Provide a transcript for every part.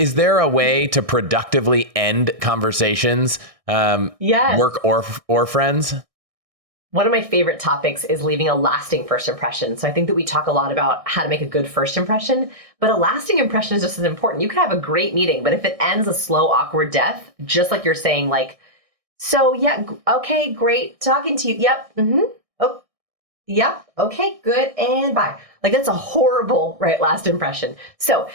is there a way to productively end conversations, Yes. work or friends? One of my favorite topics is leaving a lasting first impression. So I think that we talk a lot about how to make a good first impression, but a lasting impression is just as important. You could have a great meeting, but if it ends a slow, awkward death, just like you're saying, like, so yeah, okay, great talking to you. Yep. Mm-hmm. Oh, yep. Okay, good. And bye. Like that's a horrible, right, last impression. So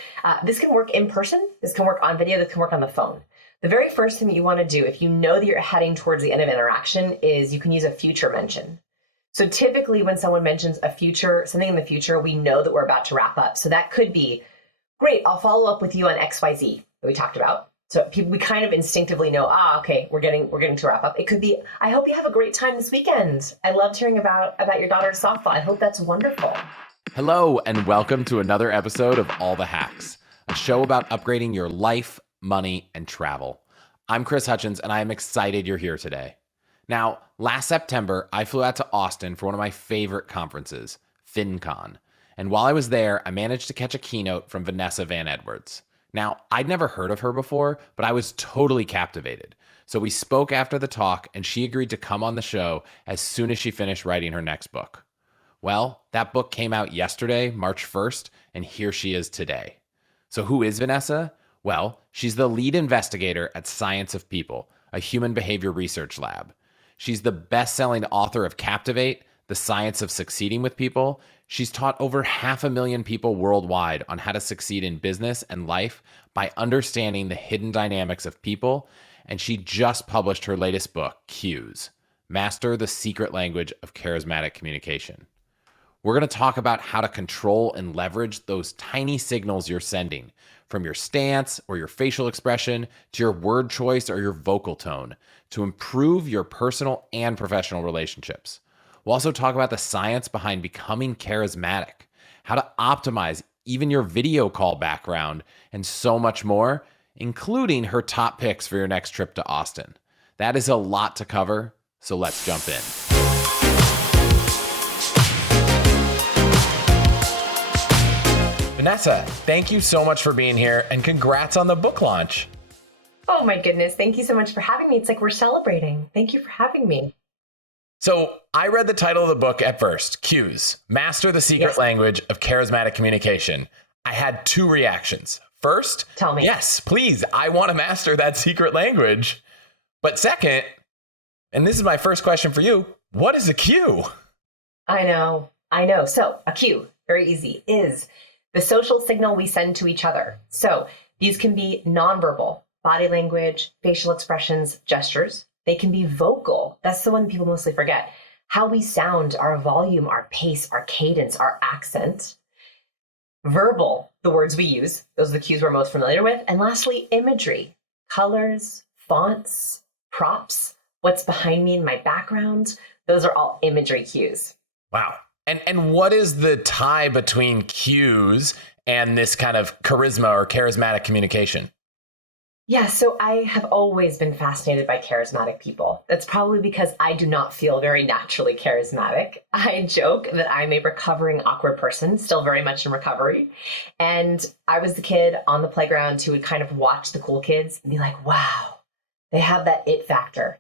this can work in person. This can work on video. This can work on the phone. The very first thing that you want to do if you know that you're heading towards the end of interaction is you can use a future mention. So typically when someone mentions something in the future, we know that we're about to wrap up. So that could be, great, I'll follow up with you on XYZ that we talked about. So we kind of instinctively know, okay, we're getting to wrap up. It could be, I hope you have a great time this weekend. I loved hearing about your daughter's softball. I hope that's wonderful. Hello, and welcome to another episode of All the Hacks, a show about upgrading your life, money, and travel. I'm Chris Hutchins, and I am excited you're here today. Now, last September, I flew out to Austin for one of my favorite conferences, FinCon. And while I was there, I managed to catch a keynote from Vanessa Van Edwards. Now, I'd never heard of her before, but I was totally captivated. So we spoke after the talk, and she agreed to come on the show as soon as she finished writing her next book. Well, that book came out yesterday, March 1st, and here she is today. So who is Vanessa? Well, she's the lead investigator at Science of People, a human behavior research lab. She's the best-selling author of Captivate, The Science of Succeeding with People. She's taught over 500,000 people worldwide on how to succeed in business and life by understanding the hidden dynamics of people. And she just published her latest book, Cues, Master the Secret Language of Charismatic Communication. We're going to talk about how to control and leverage those tiny signals you're sending, from your stance or your facial expression to your word choice or your vocal tone, to improve your personal and professional relationships. We'll also talk about the science behind becoming charismatic, how to optimize even your video call background, and so much more, including her top picks for your next trip to Austin. That is a lot to cover, so let's jump in. Vanessa, thank you so much for being here, and congrats on the book launch. Oh my goodness. Thank you so much for having me. It's like we're celebrating. Thank you for having me. So I read the title of the book at first, Cues, Master the Secret Language of Charismatic Communication. I had two reactions. First, tell me. Yes, please, I want to master that secret language. But second, and this is my first question for you, what is a cue? I know. So a cue, very easy, is the social signal we send to each other. So these can be nonverbal, body language, facial expressions, gestures. They can be vocal. That's the one people mostly forget. How we sound, our volume, our pace, our cadence, our accent. Verbal, the words we use. Those are the cues we're most familiar with. And lastly, imagery, colors, fonts, props, what's behind me in my background. Those are all imagery cues. Wow. And what is the tie between cues and this kind of charisma or charismatic communication? Yeah, so I have always been fascinated by charismatic people. That's probably because I do not feel very naturally charismatic. I joke that I'm a recovering awkward person, still very much in recovery. And I was the kid on the playground who would kind of watch the cool kids and be like, wow, they have that it factor.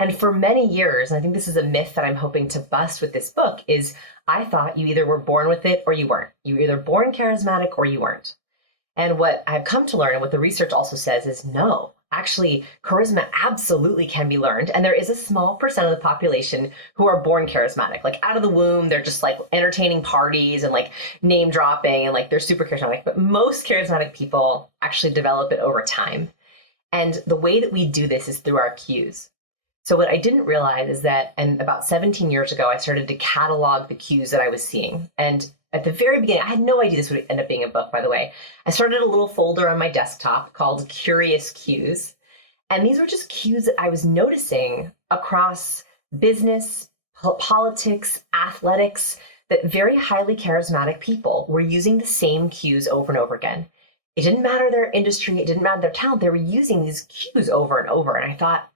And for many years, and I think this is a myth that I'm hoping to bust with this book, is I thought you either were born with it or you weren't. You were either born charismatic or you weren't. And what I've come to learn, and what the research also says, is no, actually, charisma absolutely can be learned. And there is a small percent of the population who are born charismatic. Like out of the womb, they're just like entertaining parties and like name dropping and like they're super charismatic. But most charismatic people actually develop it over time. And the way that we do this is through our cues. So what I didn't realize is that, and about 17 years ago, I started to catalog the cues that I was seeing. And at the very beginning, I had no idea this would end up being a book, by the way. I started a little folder on my desktop called Curious Cues. And these were just cues that I was noticing across business, politics, athletics, that very highly charismatic people were using the same cues over and over again. It didn't matter their industry, it didn't matter their talent, they were using these cues over and over. And I thought,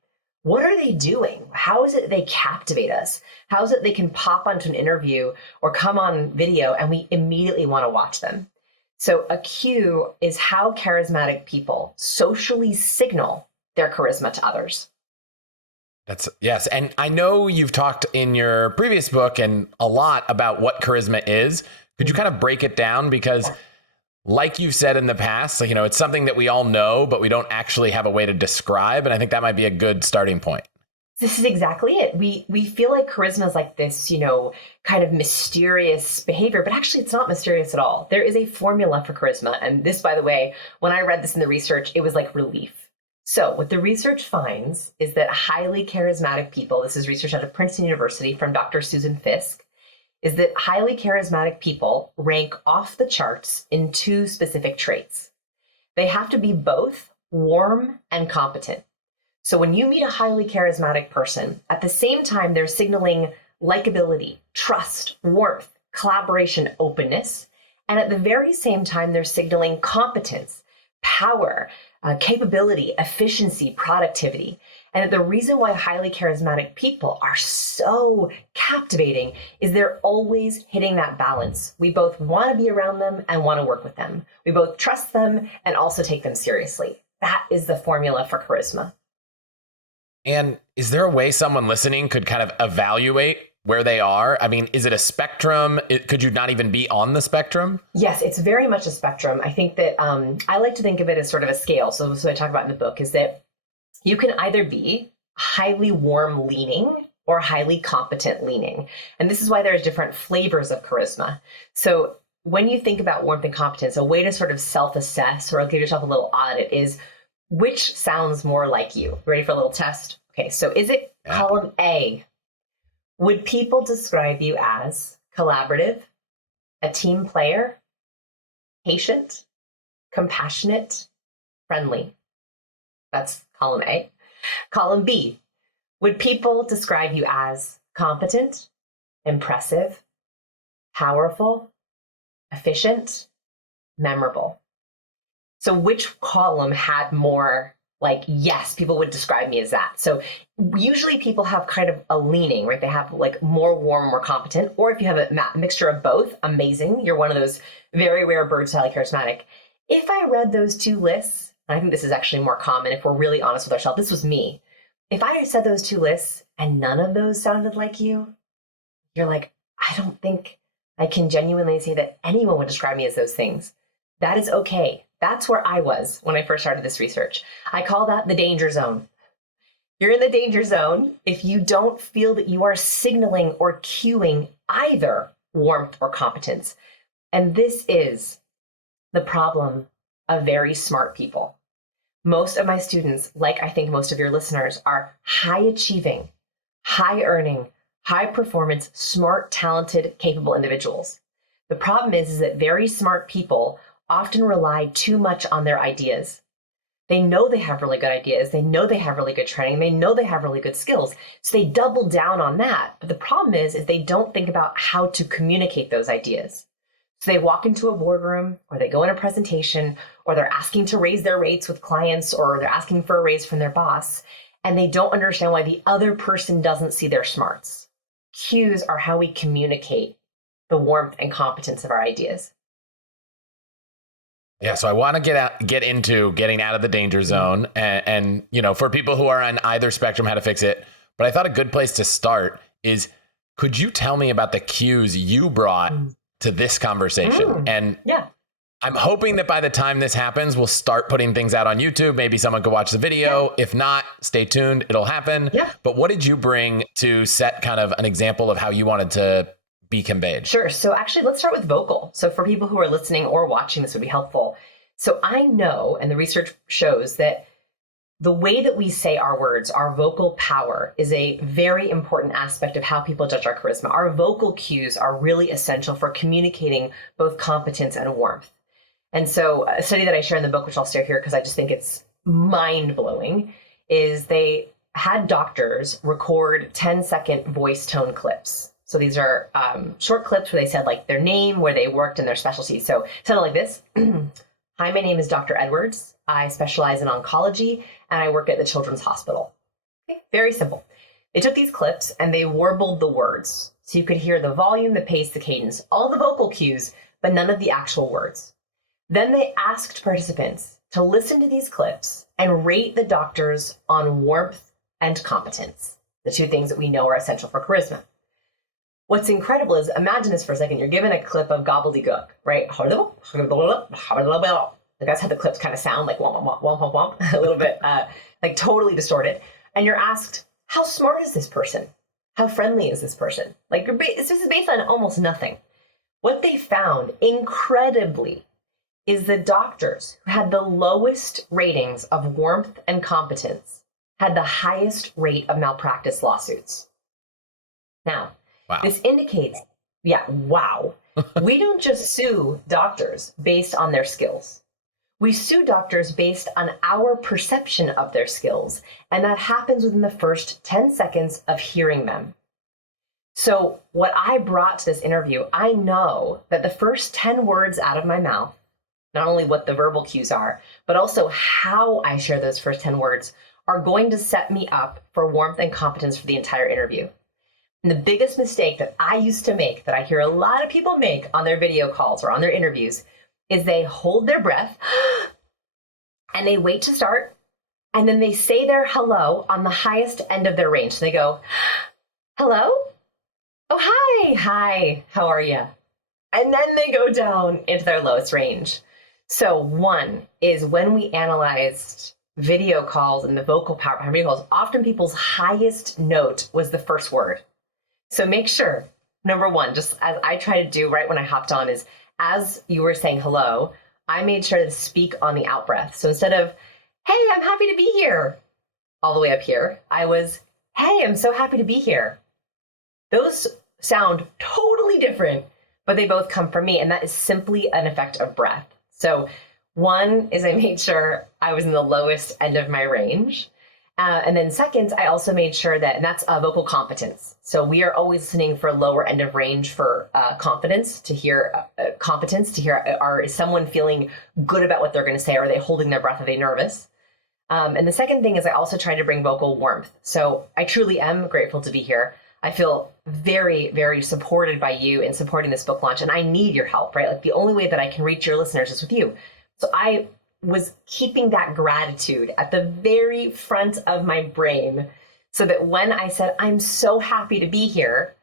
what are they doing? How is it they captivate us? How is it they can pop onto an interview or come on video and we immediately want to watch them? So a cue is how charismatic people socially signal their charisma to others. Yes. And I know you've talked in your previous book and a lot about what charisma is. Could you kind of break it down? Because like you've said in the past, it's something that we all know, but we don't actually have a way to describe. And I think that might be a good starting point. This is exactly it. We feel like charisma is like this, kind of mysterious behavior, but actually it's not mysterious at all. There is a formula for charisma. And this, by the way, when I read this in the research, it was like relief. So what the research finds is that highly charismatic people, this is research out of Princeton University from Dr. Susan Fisk, is that highly charismatic people rank off the charts in two specific traits. They have to be both warm and competent. So when you meet a highly charismatic person, at the same time, they're signaling likability, trust, warmth, collaboration, openness. And at the very same time, they're signaling competence, power, capability, efficiency, productivity. And the reason why highly charismatic people are so captivating is they're always hitting that balance. We both want to be around them and want to work with them. We both trust them and also take them seriously. That is the formula for charisma. And is there a way someone listening could kind of evaluate where they are? I mean, is it a spectrum? Could you not even be on the spectrum? Yes, it's very much a spectrum. I think that I like to think of it as sort of a scale. So what I talk about in the book is that you can either be highly warm leaning or highly competent leaning. And this is why there's different flavors of charisma. So when you think about warmth and competence, a way to sort of self-assess or give yourself a little audit is which sounds more like you. Ready for a little test? Okay, so is it column A? Would people describe you as collaborative, a team player, patient, compassionate, friendly? That's column A. Column B, would people describe you as competent, impressive, powerful, efficient, memorable? So which column had more like, yes, people would describe me as that. So usually people have kind of a leaning, right? They have like more warm, more competent, or if you have a mixture of both, amazing. You're one of those very rare birds, highly charismatic. If I read those two lists, and I think this is actually more common if we're really honest with ourselves, this was me. If I said those two lists and none of those sounded like you, you're like, I don't think I can genuinely say that anyone would describe me as those things. That is okay. That's where I was when I first started this research. I call that the danger zone. You're in the danger zone if you don't feel that you are signaling or cueing either warmth or competence. And this is the problem of very smart people. Most of my students, like I think most of your listeners, are high achieving, high earning, high performance, smart, talented, capable individuals. The problem is that very smart people often rely too much on their ideas. They know they have really good ideas. They know they have really good training. They know they have really good skills. So they double down on that. But the problem is they don't think about how to communicate those ideas. So they walk into a boardroom or they go in a presentation or they're asking to raise their rates with clients or they're asking for a raise from their boss. And they don't understand why the other person doesn't see their smarts. Cues are how we communicate the warmth and competence of our ideas. Yeah, so I want to get into getting out of the danger zone and for people who are on either spectrum, how to fix it. But I thought a good place to start is, could you tell me about the cues you brought to this conversation? And yeah, I'm hoping that by the time this happens, we'll start putting things out on YouTube. Maybe someone could watch the video. If not, stay tuned. It'll happen. Yeah. But what did you bring to set kind of an example of how you wanted to be conveyed? Sure. So actually, let's start with vocal. So for people who are listening or watching, this would be helpful. So I know, and the research shows that the way that we say our words, our vocal power, is a very important aspect of how people judge our charisma. Our vocal cues are really essential for communicating both competence and warmth. And so a study that I share in the book, which I'll share here because I just think it's mind-blowing, is they had doctors record 10-second voice tone clips. So these are short clips where they said like their name, where they worked, and their specialty. So it sounded like this. Hi, my name is Dr. Edwards. I specialize in oncology and I work at the Children's Hospital. Okay, very simple. They took these clips and they warbled the words. So you could hear the volume, the pace, the cadence, all the vocal cues, but none of the actual words. Then they asked participants to listen to these clips and rate the doctors on warmth and competence, the two things that we know are essential for charisma. What's incredible is, imagine this for a second. You're given a clip of gobbledygook, right? Like that's how the clips kind of sound, like womp, womp, womp, womp, womp, a little bit like totally distorted. And you're asked, how smart is this person? How friendly is this person? Like this is based on almost nothing. What they found, incredibly, is the doctors who had the lowest ratings of warmth and competence had the highest rate of malpractice lawsuits. Now, Wow. This indicates, we don't just sue doctors based on their skills. We sue doctors based on our perception of their skills, and that happens within the first 10 seconds of hearing them. So what I brought to this interview, I know that the first 10 words out of my mouth, not only what the verbal cues are, but also how I share those first 10 words, are going to set me up for warmth and competence for the entire interview. And the biggest mistake that I used to make, that I hear a lot of people make on their video calls or on their interviews, is they hold their breath and they wait to start, and then they say their hello on the highest end of their range. So they go, hello? Oh, hi, how are you? And then they go down into their lowest range. So one is, when we analyzed video calls and the vocal power behind video calls, often people's highest note was the first word. So make sure, number one, just as I try to do right when I hopped on, is as you were saying hello, I made sure to speak on the out breath. So instead of, hey, I'm happy to be here, all the way up here, I was, hey, I'm so happy to be here. Those sound totally different, but they both come from me. And that is simply an effect of breath. So one is I made sure I was in the lowest end of my range. And then second, I also made sure that, and that's vocal competence. So we are always listening for lower end of range for confidence, to hear competence, to hear, is someone feeling good about what they're going to say? Are they holding their breath? Are they nervous? And the second thing is I also try to bring vocal warmth. So I truly am grateful to be here. I feel very, very supported by you in supporting this book launch, and I need your help, right? Like the only way that I can reach your listeners is with you. So I was keeping that gratitude at the very front of my brain, so that when I said, I'm so happy to be here,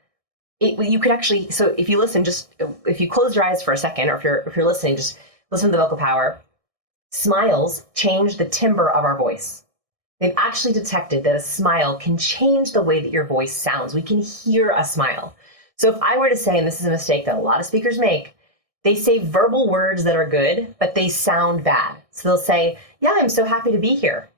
you could actually, so if you listen, just if you close your eyes for a second, or if you're listening, just listen to the vocal power. Smiles change the timbre of our voice. They've actually detected that a smile can change the way that your voice sounds. We can hear a smile. So if I were to say, and this is a mistake that a lot of speakers make, they say verbal words that are good, but they sound bad. So they'll say, yeah, I'm so happy to be here.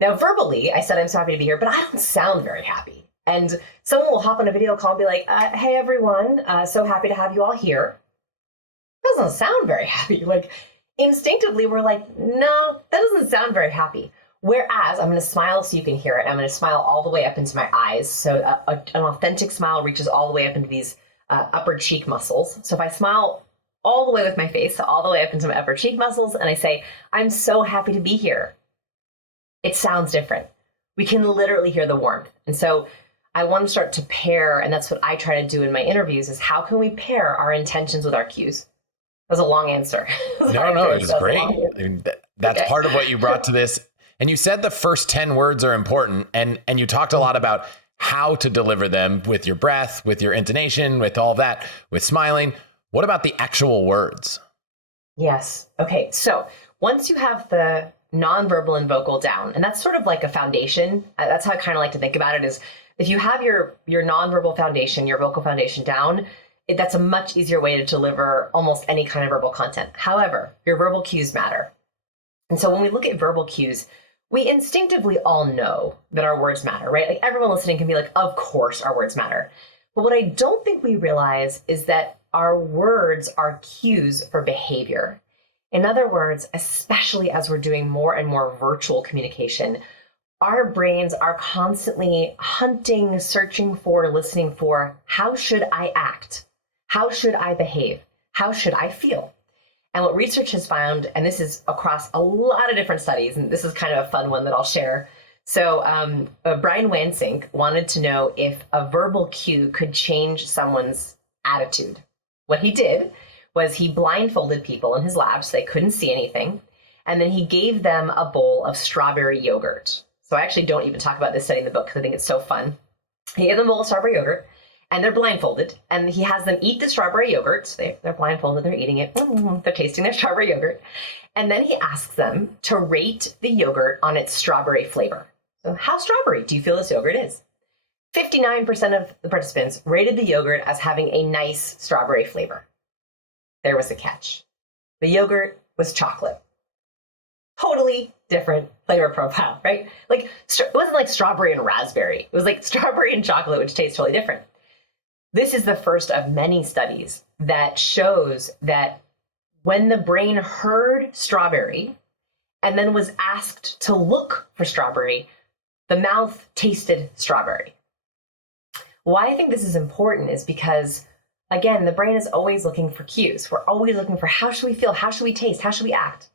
Now, verbally, I said, I'm so happy to be here, but I don't sound very happy. And someone will hop on a video call and be like, hey, everyone, so happy to have you all here. That doesn't sound very happy. Like, instinctively, we're like, no, that doesn't sound very happy. Whereas I'm going to smile so you can hear it. I'm going to smile all the way up into my eyes. So an authentic smile reaches all the way up into these upper cheek muscles. So if I smile all the way with my face, so all the way up into my upper cheek muscles, and I say, I'm so happy to be here, it sounds different. We can literally hear the warmth. And so I want to start to pair, and that's what I try to do in my interviews, is how can we pair our intentions with our cues? That was a long answer. No, it was great. I mean, that's okay. Part of what you brought to this. And you said the first 10 words are important, and you talked a lot about how to deliver them with your breath, with your intonation, with all that, with smiling. What about the actual words? Yes. Okay. So once you have the nonverbal and vocal down, and that's sort of like a foundation. That's how I kind of like to think about it, is if you have your nonverbal foundation, your vocal foundation down, that's a much easier way to deliver almost any kind of verbal content. However, your verbal cues matter. And so when we look at verbal cues, we instinctively all know that our words matter, right? Like everyone listening can be like, of course our words matter. But what I don't think we realize is that our words are cues for behavior. In other words, especially as we're doing more and more virtual communication, our brains are constantly hunting, searching for, listening for, how should I act? How should I behave? How should I feel? And what research has found, and this is across a lot of different studies, and this is kind of a fun one that I'll share. So Brian Wansink wanted to know if a verbal cue could change someone's attitude. What he did was he blindfolded people in his lab so they couldn't see anything. And then he gave them a bowl of strawberry yogurt. So I actually don't even talk about this study in the book because I think it's so fun. He gave them a bowl of strawberry yogurt and they're blindfolded. And he has them eat the strawberry yogurt. So they're blindfolded, they're eating it. They're tasting their strawberry yogurt. And then he asks them to rate the yogurt on its strawberry flavor. So how strawberry do you feel this yogurt is? 59% of the participants rated the yogurt as having a nice strawberry flavor. There was a catch. The yogurt was chocolate. Totally different flavor profile, right? Like, it wasn't like strawberry and raspberry. It was like strawberry and chocolate, which tastes totally different. This is the first of many studies that shows that when the brain heard strawberry and then was asked to look for strawberry, the mouth tasted strawberry. Why I think this is important is because, again, the brain is always looking for cues. We're always looking for how should we feel? How should we taste? How should we act?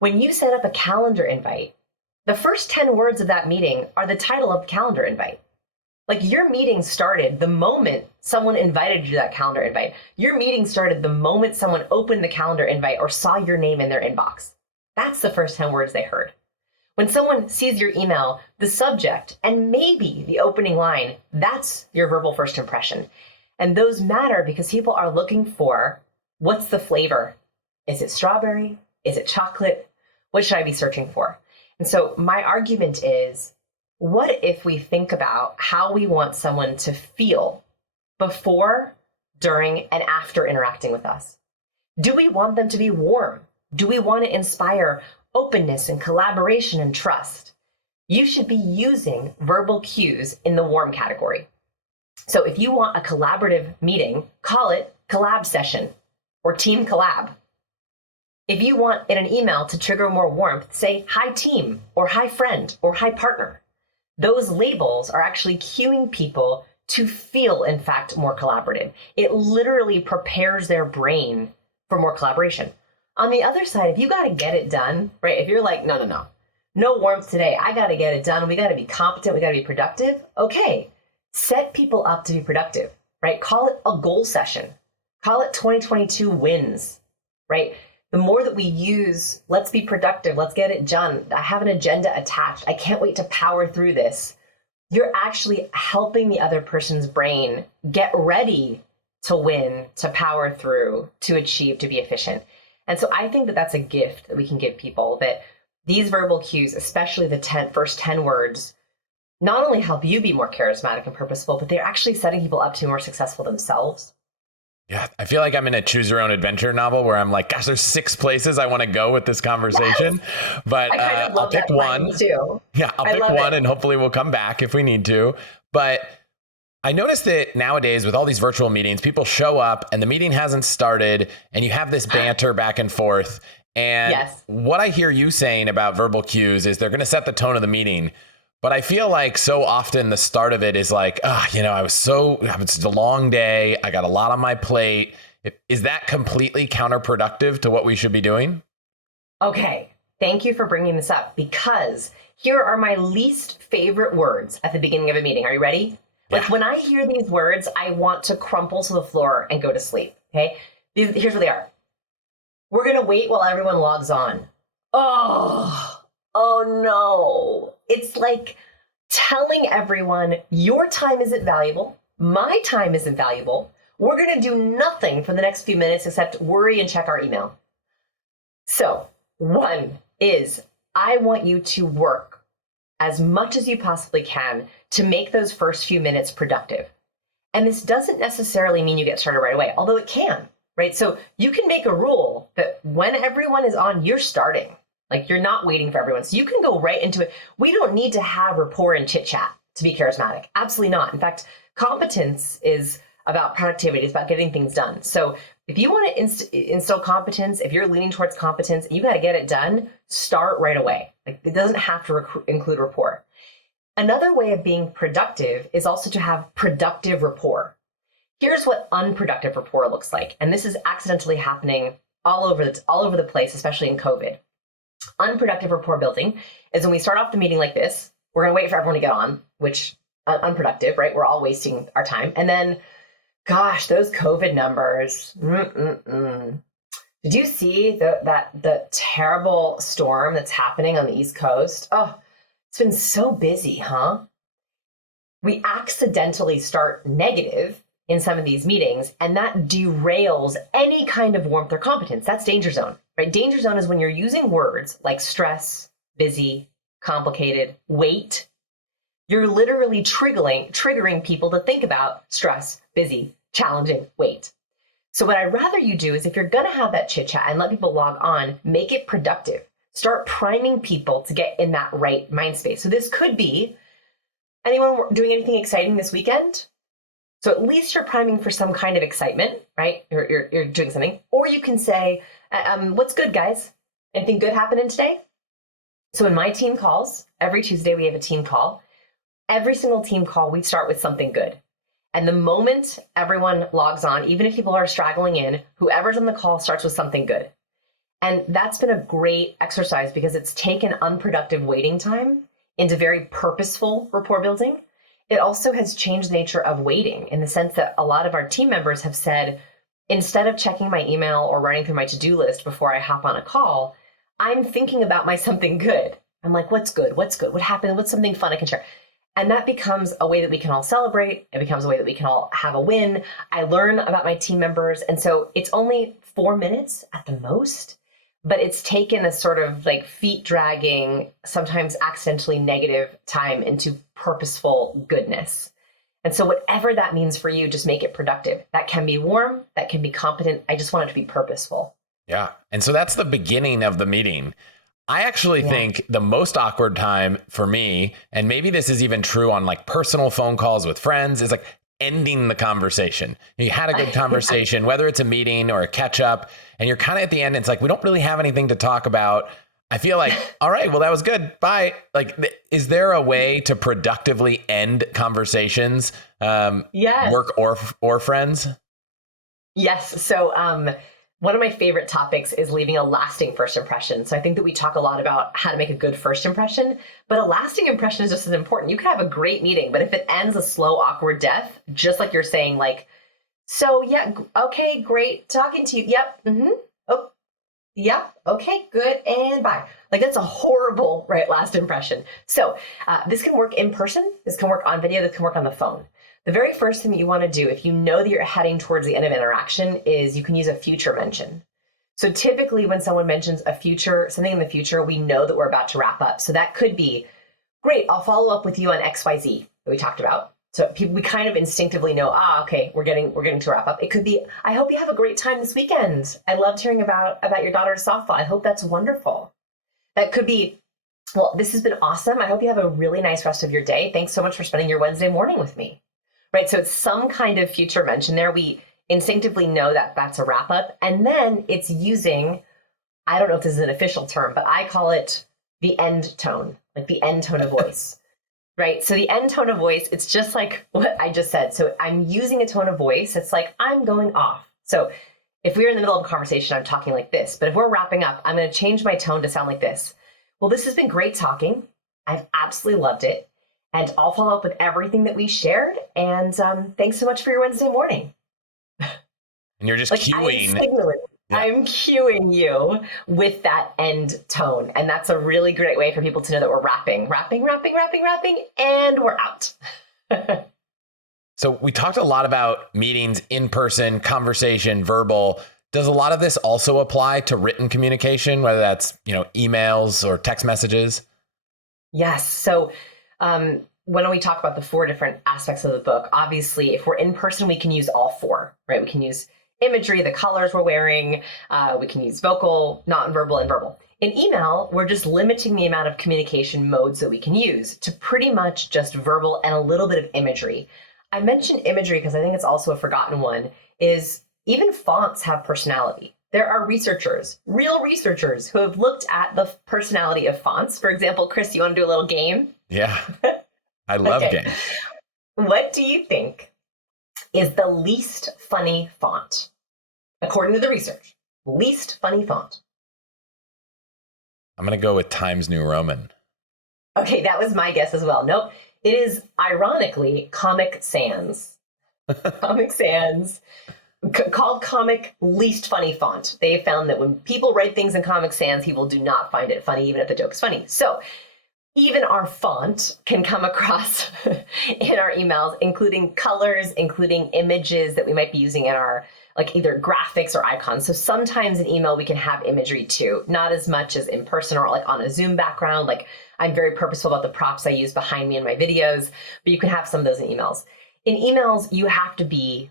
When you set up a calendar invite, the first 10 words of that meeting are the title of the calendar invite. Like, your meeting started the moment someone invited you to that calendar invite. Your meeting started the moment someone opened the calendar invite or saw your name in their inbox. That's the first 10 words they heard. When someone sees your email, the subject and maybe the opening line, that's your verbal first impression. And those matter because people are looking for, what's the flavor? Is it strawberry? Is it chocolate? What should I be searching for? And so my argument is, what if we think about how we want someone to feel before, during, and after interacting with us? Do we want them to be warm? Do we want to inspire openness and collaboration and trust? You should be using verbal cues in the warm category. So if you want a collaborative meeting, call it collab session or team collab. If you want in an email to trigger more warmth, say hi team or hi friend or hi partner. Those labels are actually cueing people to feel, in fact, more collaborative. It literally prepares their brain for more collaboration. On the other side, if you got to get it done, right? If you're like, no warmth today. I got to get it done. We got to be competent. We got to be productive. Okay. Set people up to be productive, right? Call it a goal session. Call it 2022 wins, right? The more that we use, let's be productive, let's get it done. I have an agenda attached. I can't wait to power through this. You're actually helping the other person's brain get ready to win, to power through, to achieve, to be efficient. And so I think that that's a gift that we can give people, that these verbal cues, especially the first 10 words, not only help you be more charismatic and purposeful, but they're actually setting people up to be more successful themselves. Yeah, I feel like I'm in a choose your own adventure novel where I'm like, gosh, there's 6 places I want to go with this conversation, but I'll pick one. Too. Yeah, I'll pick one and hopefully we'll come back if we need to. But I noticed that nowadays with all these virtual meetings, people show up and the meeting hasn't started and you have this banter back and forth. And what I hear you saying about verbal cues is they're going to set the tone of the meeting. But I feel like so often the start of it is like, it's a long day. I got a lot on my plate. Is that completely counterproductive to what we should be doing? Okay. Thank you for bringing this up, because here are my least favorite words at the beginning of a meeting. Are you ready? Like, when I hear these words, I want to crumple to the floor and go to sleep. Okay. Here's what they are. We're going to wait while everyone logs on. Oh no. It's like telling everyone your time isn't valuable. My time isn't valuable. We're going to do nothing for the next few minutes except worry and check our email. So, one is, I want you to work as much as you possibly can to make those first few minutes productive. And this doesn't necessarily mean you get started right away, although it can, right? So you can make a rule that when everyone is on, you're starting. Like, you're not waiting for everyone. So you can go right into it. We don't need to have rapport and chit chat to be charismatic. Absolutely not. In fact, competence is about productivity. It's about getting things done. So if you want to instill competence, if you're leaning towards competence, you got to get it done, start right away. Like, it doesn't have to include rapport. Another way of being productive is also to have productive rapport. Here's what unproductive rapport looks like. And this is accidentally happening all over the place, especially in COVID. Unproductive rapport building is when we start off the meeting like this. We're going to wait for everyone to get on, which unproductive, right? We're all wasting our time. And then Gosh, those COVID numbers. Mm-mm-mm. Did you see the terrible storm that's happening on the East Coast? Oh, it's been so busy, huh? We accidentally start negative in some of these meetings, and that derails any kind of warmth or competence. That's danger zone, right? Danger zone is when you're using words like stress, busy, complicated, wait. You're literally triggering people to think about stress, busy, challenging, wait. So what I'd rather you do is if you're going to have that chit chat and let people log on, make it productive. Start priming people to get in that right mind space. So this could be, anyone doing anything exciting this weekend? So at least you're priming for some kind of excitement, right? You're doing something. Or you can say, what's good, guys? Anything good happening today? So in my team calls, every Tuesday we have a team call. Every single team call, we start with something good. And the moment everyone logs on, even if people are straggling in, whoever's on the call starts with something good. And that's been a great exercise because it's taken unproductive waiting time into very purposeful rapport building. It also has changed the nature of waiting in the sense that a lot of our team members have said, instead of checking my email or running through my to-do list before I hop on a call, I'm thinking about my something good. I'm like, what's good? What's good? What happened? What's something fun I can share? And that becomes a way that we can all celebrate. It becomes a way that we can all have a win. I learn about my team members. And so it's only 4 minutes at the most, but it's taken a sort of like feet dragging, sometimes accidentally negative time into purposeful goodness. And so whatever that means for you, just make it productive. That can be warm, that can be competent. I just want it to be purposeful. Yeah. And so that's the beginning of the meeting. I actually think the most awkward time for me, and maybe this is even true on like personal phone calls with friends, is like ending the conversation. You had a good conversation, whether it's a meeting or a catch up, and you're kind of at the end. It's like, we don't really have anything to talk about. I feel like, all right, well, that was good. Bye. Like, is there a way to productively end conversations, Yes. work or friends? Yes. So one of my favorite topics is leaving a lasting first impression. So I think that we talk a lot about how to make a good first impression, but a lasting impression is just as important. You could have a great meeting, but if it ends a slow, awkward death, just like you're saying, like, so yeah, okay, great talking to you. Yep. Mm-hmm. Oh, yeah. Okay, good. And bye. Like that's a horrible, right, last impression. So this can work in person. This can work on video. This can work on the phone. The very first thing that you want to do if you know that you're heading towards the end of interaction is you can use a future mention. So typically when someone mentions a future, something in the future, we know that we're about to wrap up. So that could be, great, I'll follow up with you on XYZ that we talked about. So people, we kind of instinctively know, okay, we're getting to wrap up. It could be, I hope you have a great time this weekend. I loved hearing about your daughter's softball. I hope that's wonderful. That could be, well, this has been awesome. I hope you have a really nice rest of your day. Thanks so much for spending your Wednesday morning with me. Right, so it's some kind of future mention there. We instinctively know that that's a wrap up. And then it's using, I don't know if this is an official term, but I call it the end tone, like the end tone of voice. Right, so the end tone of voice, it's just like what I just said. So I'm using a tone of voice. It's like I'm going off. So if we're in the middle of a conversation, I'm talking like this. But if we're wrapping up, I'm going to change my tone to sound like this. Well, this has been great talking. I've absolutely loved it. And I'll follow up with everything that we shared. And thanks so much for your Wednesday morning. And you're just like cueing. I'm cueing you with that end tone. And that's a really great way for people to know that we're wrapping, and we're out. So we talked a lot about meetings, in person, conversation, verbal. Does a lot of this also apply to written communication, whether that's, emails or text messages? Yes. So when we talk about the 4 different aspects of the book, obviously, if we're in person, we can use all 4, right? We can use imagery, the colors we're wearing. We can use vocal, nonverbal, and verbal. In email, we're just limiting the amount of communication modes that we can use to pretty much just verbal and a little bit of imagery. I mentioned imagery because I think it's also a forgotten one, is even fonts have personality. There are researchers, real researchers, who have looked at the personality of fonts. For example, Chris, you want to do a little game? Yeah, I love games. What do you think is the least funny font? According to the research, least funny font. I'm going to go with Times New Roman. Okay, that was my guess as well. Nope. It is, ironically, Comic Sans. Comic Sans, called Comic least funny font. They found that when people write things in Comic Sans, people do not find it funny, even if the joke is funny. So even our font can come across in our emails, including colors, including images that we might be using in our, like, either graphics or icons. So sometimes in email, we can have imagery too, not as much as in person or like on a Zoom background. Like, I'm very purposeful about the props I use behind me in my videos, but you can have some of those in emails. In emails, you have to be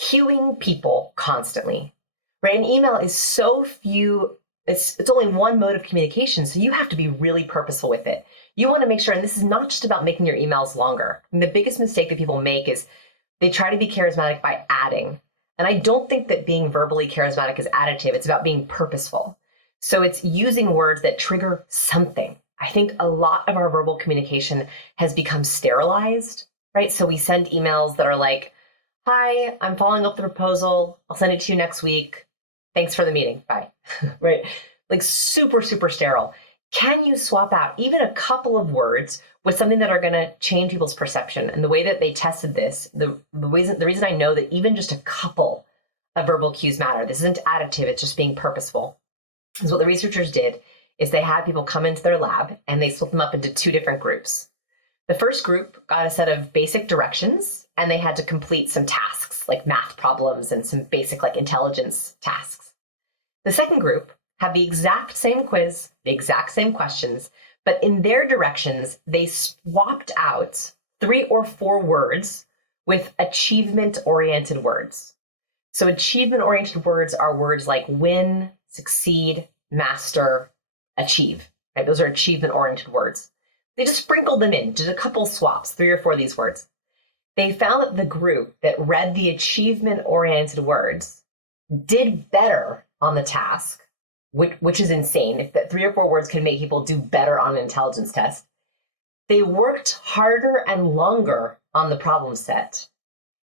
cueing people constantly, right? An email is so few, it's only one mode of communication, so you have to be really purposeful with it. You want to make sure, and this is not just about making your emails longer. And the biggest mistake that people make is they try to be charismatic by adding. And I don't think that being verbally charismatic is additive. It's about being purposeful. So it's using words that trigger something. I think a lot of our verbal communication has become sterilized, right? So we send emails that are like, hi, I'm following up the proposal. I'll send it to you next week. Thanks for the meeting. Bye. Right? Like super, super sterile. Can you swap out even a couple of words with something that are going to change people's perception? And the way that they tested this, the reason I know that even just a couple of verbal cues matter, this isn't additive, it's just being purposeful, is what the researchers did is they had people come into their lab and they split them up into two different groups. The first group got a set of basic directions and they had to complete some tasks like math problems and some basic like intelligence tasks. The second group had the exact same quiz, the exact same questions, but in their directions, they swapped out 3 or 4 words with achievement-oriented words. So achievement-oriented words are words like win, succeed, master, achieve. Right? Those are achievement-oriented words. They just sprinkled them in, just a couple swaps, 3 or 4 of these words. They found that the group that read the achievement-oriented words did better on the task, which is insane. If that 3 or 4 words can make people do better on an intelligence test, they worked harder and longer on the problem set,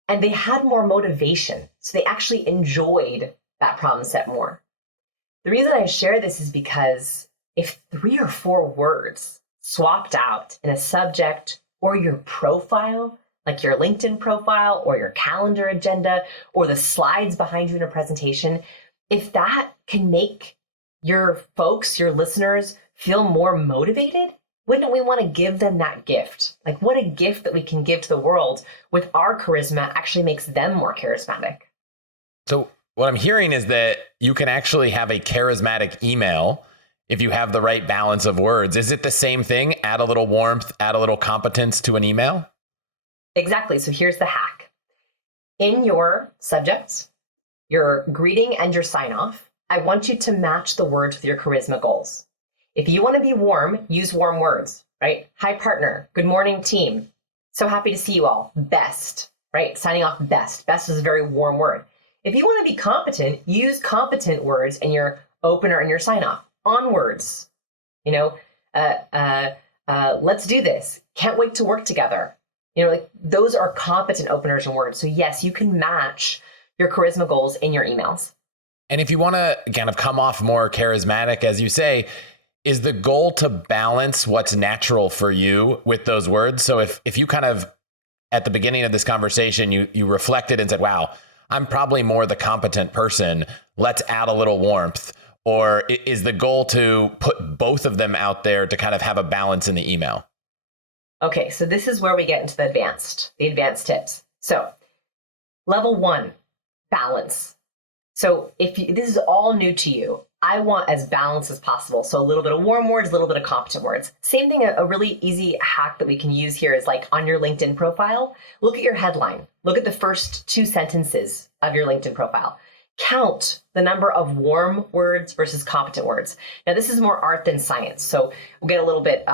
and they had more motivation. So they actually enjoyed that problem set more. The reason I share this is because if 3 or 4 words swapped out in a subject or your profile, like your LinkedIn profile or your calendar agenda or the slides behind you in a presentation, if that can make your folks, your listeners, feel more motivated, wouldn't we want to give them that gift? Like, what a gift that we can give to the world with our charisma actually makes them more charismatic. So what I'm hearing is that you can actually have a charismatic email if you have the right balance of words. Is it the same thing? Add a little warmth, add a little competence to an email? Exactly. So here's the hack. In your subjects, your greeting and your sign-off, I want you to match the words with your charisma goals. If you want to be warm, use warm words, right? Hi, partner. Good morning, team. So happy to see you all. Best, right? Signing off best. Best is a very warm word. If you want to be competent, use competent words in your opener and your sign-off. Onwards, let's do this. Can't wait to work together. Like those are competent openers and words. So yes, you can match your charisma goals in your emails. And if you want to kind of come off more charismatic, as you say, is the goal to balance what's natural for you with those words? So if you kind of, at the beginning of this conversation, you reflected and said, wow, I'm probably more the competent person. Let's add a little warmth. Or is the goal to put both of them out there to kind of have a balance in the email? Okay, so this is where we get into the advanced tips. So level 1, balance. So this is all new to you, I want as balanced as possible. So a little bit of warm words, a little bit of competent words. Same thing, a really easy hack that we can use here is like on your LinkedIn profile, look at your headline. Look at the first 2 sentences of your LinkedIn profile. Count the number of warm words versus competent words. Now, this is more art than science, so we'll get a little bit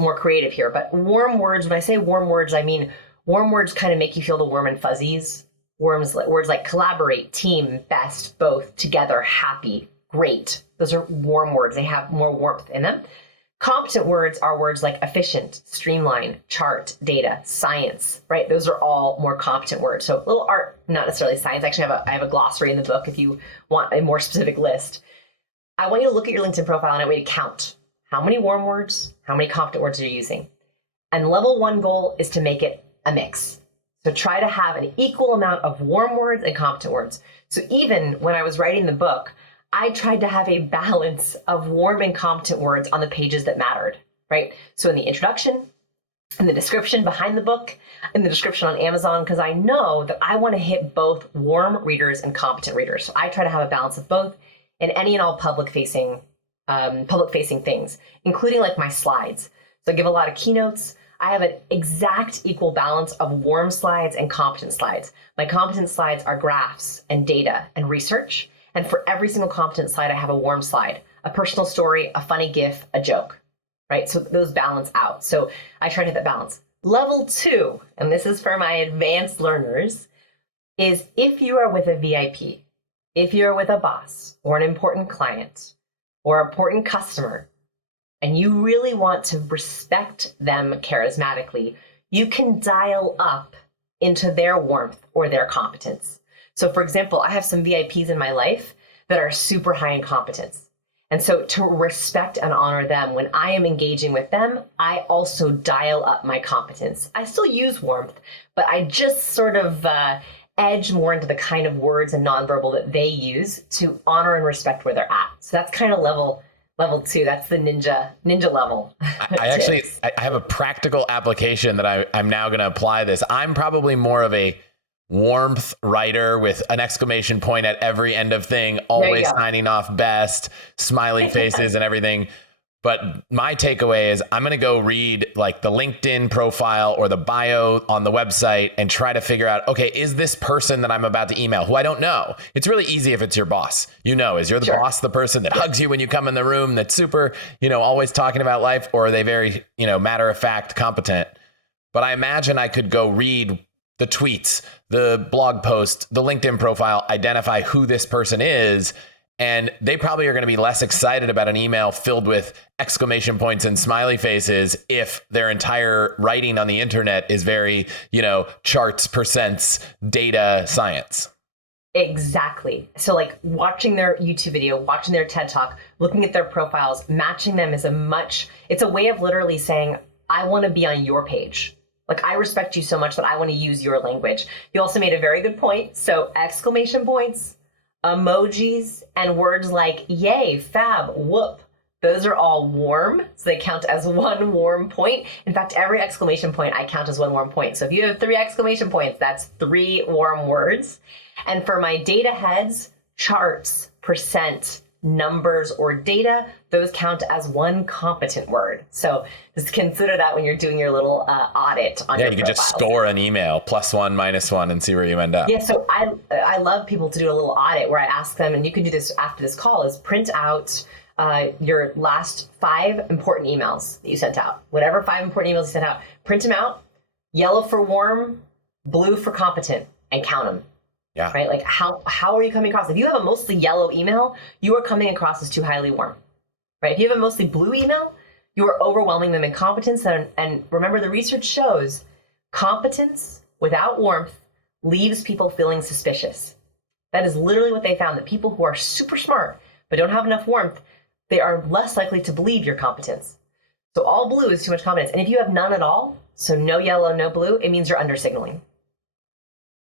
more creative here. But warm words, when I say warm words, I mean warm words kind of make you feel the warm and fuzzies. Words like collaborate, team, best, both, together, happy, great. Those are warm words. They have more warmth in them. Competent words are words like efficient, streamline, chart, data, science, right? Those are all more competent words. So a little art, not necessarily science. Actually, I have a glossary in the book if you want a more specific list. I want you to look at your LinkedIn profile and I want you to count how many warm words, how many competent words you're using. And level 1 goal is to make it a mix. So try to have an equal amount of warm words and competent words. So even when I was writing the book, I tried to have a balance of warm and competent words on the pages that mattered, right? So in the introduction, in the description behind the book, in the description on Amazon, because I know that I want to hit both warm readers and competent readers. So I try to have a balance of both in any and all public-facing things, including like my slides. So I give a lot of keynotes. I have an exact equal balance of warm slides and competent slides. My competent slides are graphs and data and research. And for every single competent slide, I have a warm slide, a personal story, a funny GIF, a joke, right? So those balance out. So I try to hit that balance. Level 2, and this is for my advanced learners, is if you are with a VIP, if you're with a boss or an important client or an important customer, and you really want to respect them charismatically, you can dial up into their warmth or their competence. So for example, I have some VIPs in my life that are super high in competence. And so to respect and honor them, when I am engaging with them, I also dial up my competence. I still use warmth, but I just sort of edge more into the kind of words and nonverbal that they use to honor and respect where they're at. So that's kind of level 2. That's the ninja level. I have a practical application that I'm now going to apply this. I'm probably more of a warmth writer with an exclamation point at every end of thing, always signing off best, smiley faces and everything. But my takeaway is I'm going to go read like the LinkedIn profile or the bio on the website and try to figure out, okay, is this person that I'm about to email who I don't know? It's really easy if it's your boss. Is you're the boss, the person that hugs you when you come in the room, that's super, always talking about life, or are they very, matter of fact, competent? But I imagine I could go read the tweets, the blog post, the LinkedIn profile, identify who this person is. And they probably are going to be less excited about an email filled with exclamation points and smiley faces if their entire writing on the internet is very, charts, percents, data, science. Exactly. So like watching their YouTube video, watching their TED Talk, looking at their profiles, matching them is it's a way of literally saying, I want to be on your page. Like, I respect you so much that I want to use your language. You also made a very good point. So exclamation points, emojis, and words like yay, fab, whoop. Those are all warm, so they count as one warm point. In fact, every exclamation point I count as one warm point. So if you have 3 exclamation points, that's 3 warm words. And for my data heads, charts, percent, numbers, or data, those count as one competent word. So just consider that when you're doing your little audit on your you can profiles. just store an email, +1, -1, and see where you end up. Yeah, so I love people to do a little audit where I ask them, and you can do this after this call, is print out your last 5 important emails that you sent out. Whatever 5 important emails you sent out, print them out, yellow for warm, blue for competent, and count them. Yeah. Right? Like how are you coming across? If you have a mostly yellow email, you are coming across as too highly warm. Right? If you have a mostly blue email, you are overwhelming them in competence. And remember, the research shows competence without warmth leaves people feeling suspicious. That is literally what they found, that people who are super smart but don't have enough warmth, they are less likely to believe your competence. So all blue is too much competence. And if you have none at all, so no yellow, no blue, it means you're under signaling.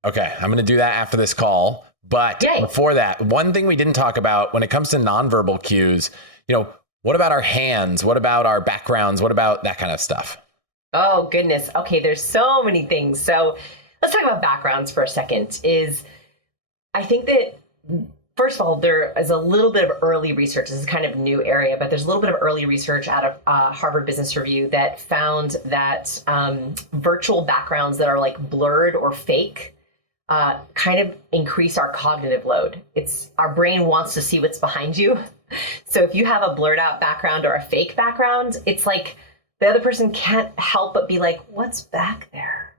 Okay, I'm going to do that after this call. But before that, one thing we didn't talk about when it comes to nonverbal cues, what about our hands? What about our backgrounds? What about that kind of stuff? Oh, goodness. Okay, there's so many things. So let's talk about backgrounds for a second. I think that, first of all, there is a little bit of early research. This is kind of a new area, but there's a little bit of early research out of Harvard Business Review that found that virtual backgrounds that are like blurred or fake kind of increase our cognitive load. Our brain wants to see what's behind you. So if you have a blurred out background or a fake background, it's like the other person can't help but be like, what's back there?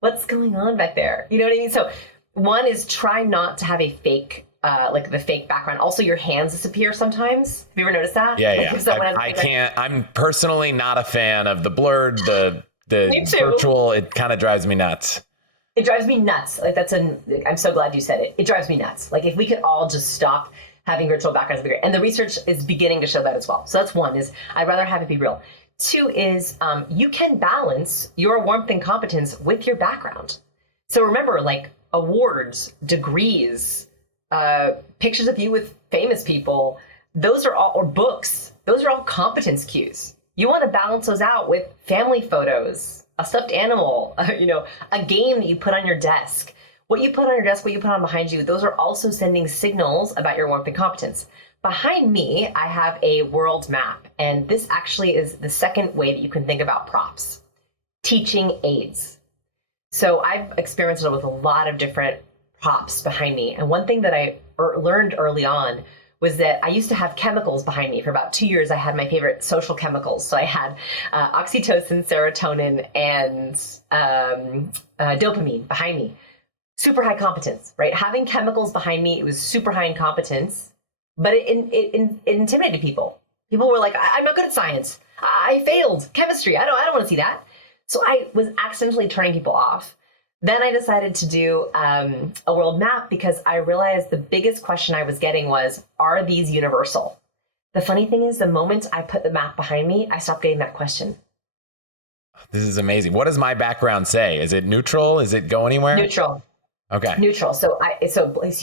What's going on back there? You know what I mean? So one is try not to have a fake, like the fake background. Also, your hands disappear sometimes. Have you ever noticed that? Yeah, yeah. I can't. I'm personally not a fan of the blurred, the virtual. It kind of drives me nuts. It drives me nuts. Like I'm so glad you said it. It drives me nuts. Like if we could all just stop having virtual backgrounds, it'd be great. And the research is beginning to show that as well. So that's one, is I'd rather have it be real. Two is you can balance your warmth and competence with your background. So remember, like awards, degrees, pictures of you with famous people, those are all, or books, those are all competence cues. You want to balance those out with family photos, a stuffed animal, a game that you put on your desk. What you put on your desk, what you put on behind you, those are also sending signals about your warmth and competence. Behind me, I have a world map, and this actually is the second way that you can think about props. Teaching aids. So I've experimented with a lot of different props behind me, and one thing that I learned early on was that I used to have chemicals behind me. For about 2 years, I had my favorite social chemicals. So I had oxytocin, serotonin, and dopamine behind me. Super high competence, right? Having chemicals behind me, it was super high in competence. But it intimidated people. People were like, I'm not good at science. I failed chemistry. I don't want to see that. So I was accidentally turning people off. Then I decided to do a world map because I realized the biggest question I was getting was, are these universal? The funny thing is, the moment I put the map behind me, I stopped getting that question. This is amazing. What does my background say? Is it neutral? Is it go anywhere? Neutral. Okay. Neutral. So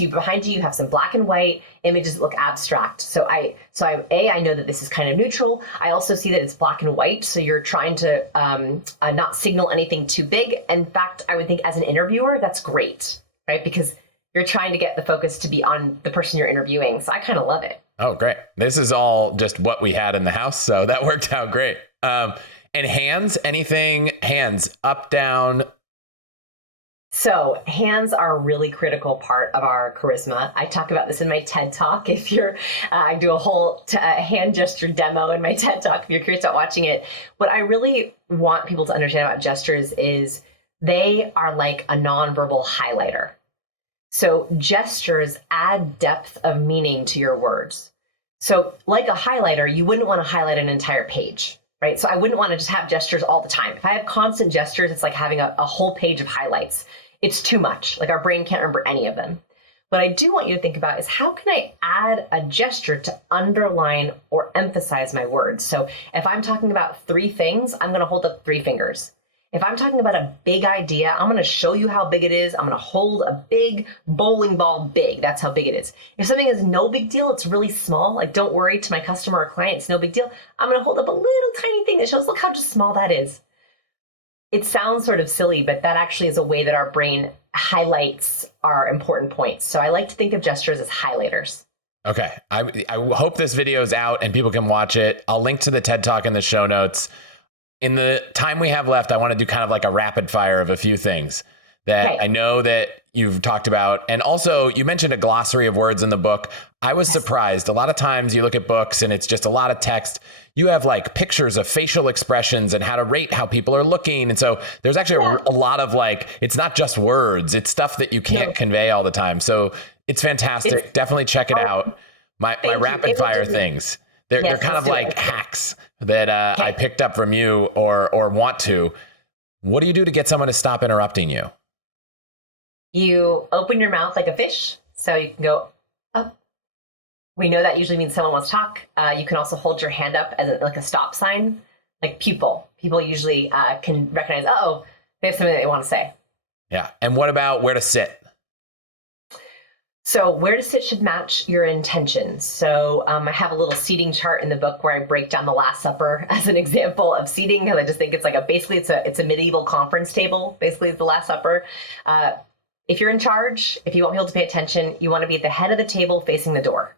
behind you have some black and white images that look abstract. So I know that this is kind of neutral. I also see that it's black and white. So you're trying to not signal anything too big. In fact, I would think as an interviewer, that's great, right? Because you're trying to get the focus to be on the person you're interviewing. So I kind of love it. Oh, great. This is all just what we had in the house. So that worked out great. And hands, anything, hands up, down. So hands are a really critical part of our charisma. I talk about this in my TED Talk. If you're, I do a whole hand gesture demo in my TED Talk if you're curious about watching it. What I really want people to understand about gestures is they are like a nonverbal highlighter. So gestures add depth of meaning to your words. So like a highlighter, you wouldn't want to highlight an entire page, right? So I wouldn't want to just have gestures all the time. If I have constant gestures, it's like having a whole page of highlights. It's too much. Like our brain can't remember any of them. What I do want you to think about is how can I add a gesture to underline or emphasize my words? So if I'm talking about 3 things, I'm going to hold up 3 fingers. If I'm talking about a big idea, I'm going to show you how big it is. I'm going to hold a big bowling ball big. That's how big it is. If something is no big deal, it's really small. Like don't worry to my customer or client, it's no big deal. I'm going to hold up a little tiny thing that shows, look how just small that is. It sounds sort of silly, but that actually is a way that our brain highlights our important points. So I like to think of gestures as highlighters. Okay. I hope this video is out and people can watch it. I'll link to the TED Talk in the show notes. In the time we have left, I want to do kind of like a rapid fire of a few things that I know that you've talked about. And also you mentioned a glossary of words in the book. I was surprised. A lot of times you look at books and it's just a lot of text. You have like pictures of facial expressions and how to rate how people are looking. And so there's actually a lot of like, it's not just words, it's stuff that you can't convey all the time. So it's fantastic. Definitely check it out. My rapid fire things. They're kind of like hacks that I picked up from you or want to. What do you do to get someone to stop interrupting you? You open your mouth like a fish, so you can go up. We know that usually means someone wants to talk. You can also hold your hand up as like a stop sign, like pupil. People usually can recognize, they have something that they want to say. Yeah. And what about where to sit? So where to sit should match your intention. So I have a little seating chart in the book where I break down the Last Supper as an example of seating, because I just think it's like it's a medieval conference table. Basically, it's the Last Supper. If you're in charge, if you want people to pay attention, you want to be at the head of the table facing the door.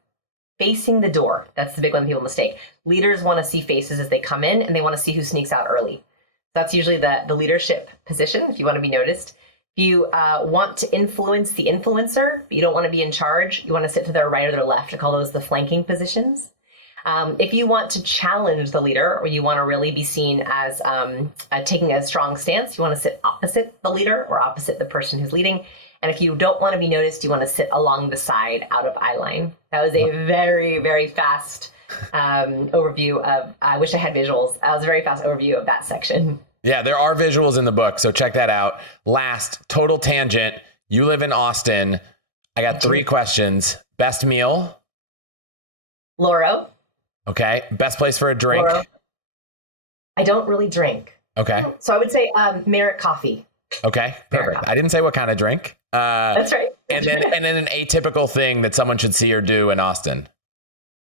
Facing the door. That's the big one people mistake. Leaders want to see faces as they come in, and they want to see who sneaks out early. That's usually the leadership position if you want to be noticed. If you want to influence the influencer, but you don't want to be in charge, you want to sit to their right or their left. I call those the flanking positions. If you want to challenge the leader, or you want to really be seen as taking a strong stance, you want to sit opposite the leader or opposite the person who's leading. And if you don't want to be noticed, you want to sit along the side out of eye line. That was a very, very fast overview of, I wish I had visuals. That was a very fast overview of that section. Yeah, there are visuals in the book, so check that out. Last, total tangent. You live in Austin. I got 3 questions. Best meal? Loro. Okay. Best place for a drink? Loro. I don't really drink. Okay. So I would say merit coffee. Okay. Perfect. I didn't say what kind of drink. That's right. And then an atypical thing that someone should see or do in Austin.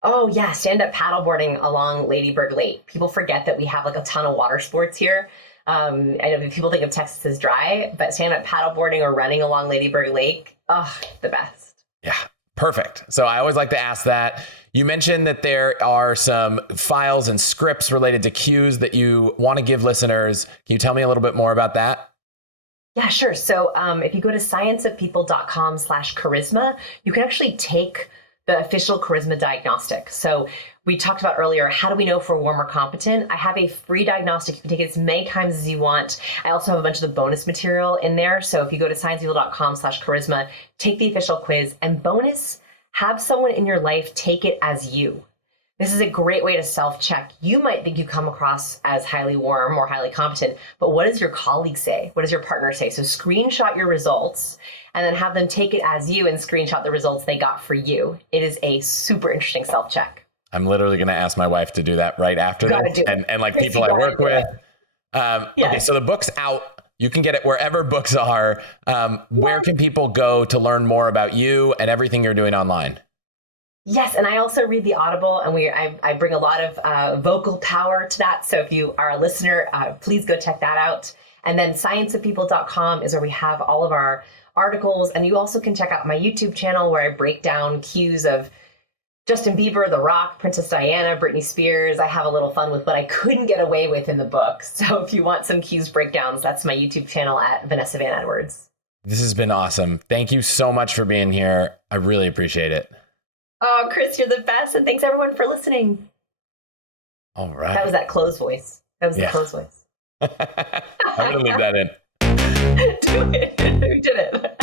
Oh yeah, stand-up paddleboarding along Lady Bird Lake. People forget that we have like a ton of water sports here. I know people think of Texas as dry, but stand-up paddleboarding or running along Lady Bird Lake, the best. Yeah, perfect. So I always like to ask that. You mentioned that there are some files and scripts related to cues that you want to give listeners. Can you tell me a little bit more about that? Yeah, sure. So if you go to scienceofpeople.com/charisma, you can actually take the official charisma diagnostic. So we talked about earlier, how do we know if we're warm or competent? I have a free diagnostic. You can take it as many times as you want. I also have a bunch of the bonus material in there. So if you go to scienceofpeople.com/charisma, take the official quiz, and bonus, have someone in your life take it as you. This is a great way to self-check. You might think you come across as highly warm or highly competent, but what does your colleague say? What does your partner say? So screenshot your results and then have them take it as you and screenshot the results they got for you. It is a super interesting self-check. I'm literally going to ask my wife to do that right after this. And like people I work with. Okay, so the book's out. You can get it wherever books are. Where can people go to learn more about you and everything you're doing online? Yes, and I also read the Audible, and I bring a lot of vocal power to that. So if you are a listener, please go check that out. And then scienceofpeople.com is where we have all of our articles. And you also can check out my YouTube channel where I break down cues of Justin Bieber, The Rock, Princess Diana, Britney Spears. I have a little fun with what I couldn't get away with in the book. So if you want some cues breakdowns, that's my YouTube channel at Vanessa Van Edwards. This has been awesome. Thank you so much for being here. I really appreciate it. Oh, Chris, you're the best. And thanks everyone for listening. All right. That was that close voice. That was the close voice. I'm going to leave that in. Do it. We did it.